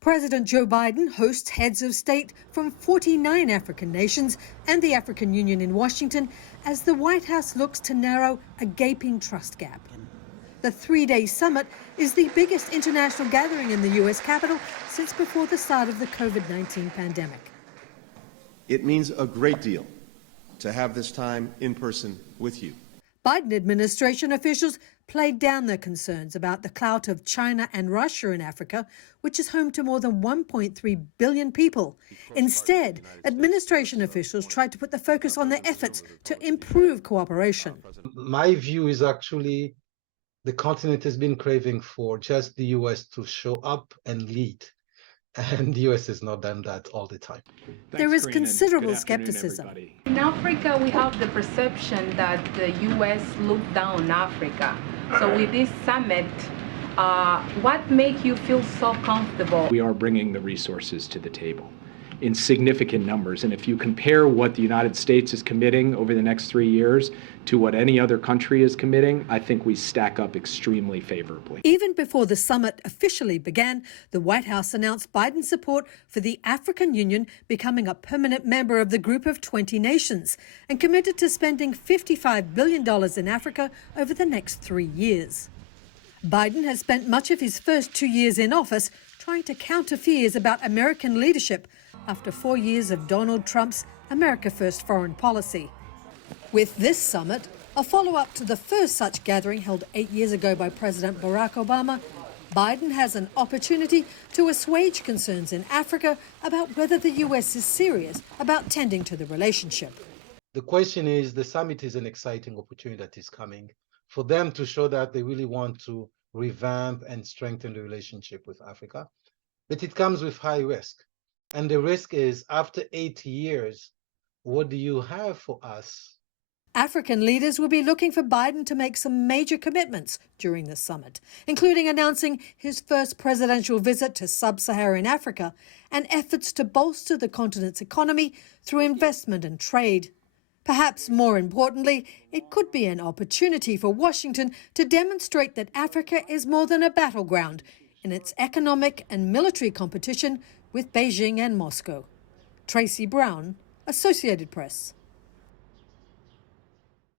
President Joe Biden hosts heads of state from 49 African nations and the African Union in Washington as the White House looks to narrow a gaping trust gap. The three-day summit is the biggest international gathering in the U.S. Capitol since before the start of the COVID-19 pandemic. It means a great deal to have this time in person with you. Biden administration officials played down their concerns about the clout of China and Russia in Africa, which is home to more than 1.3 billion people. Instead, administration officials tried to put the focus on their efforts to improve cooperation. My view is actually the continent has been craving for just the U.S. to show up and lead. And the U.S. has not done that all the time. There is considerable skepticism. In Africa, we have the perception that the U.S. looked down on Africa. So with this summit, what makes you feel so comfortable? We are bringing the resources to the table in significant numbers. And if you compare what the United States is committing over the next 3 years to what any other country is committing, I think we stack up extremely favorably. Even before the summit officially began, the White House announced Biden's support for the African Union becoming a permanent member of the group of 20 nations and committed to spending $55 billion in Africa over the next 3 years. Biden has spent much of his first 2 years in office trying to counter fears about American leadership after 4 years of Donald Trump's America First foreign policy. With this summit, a follow-up to the first such gathering held 8 years ago by President Barack Obama, Biden has an opportunity to assuage concerns in Africa about whether the U.S. is serious about tending to the relationship. The question is, the summit is an exciting opportunity that is coming for them to show that they really want to revamp and strengthen the relationship with Africa. But it comes with high risk. And the risk is, after 8 years, what do you have for us? African leaders will be looking for Biden to make some major commitments during the summit, including announcing his first presidential visit to sub-Saharan Africa and efforts to bolster the continent's economy through investment and trade. Perhaps more importantly, it could be an opportunity for Washington to demonstrate that Africa is more than a battleground in its economic and military competition with Beijing and Moscow. Tracy Brown, Associated Press.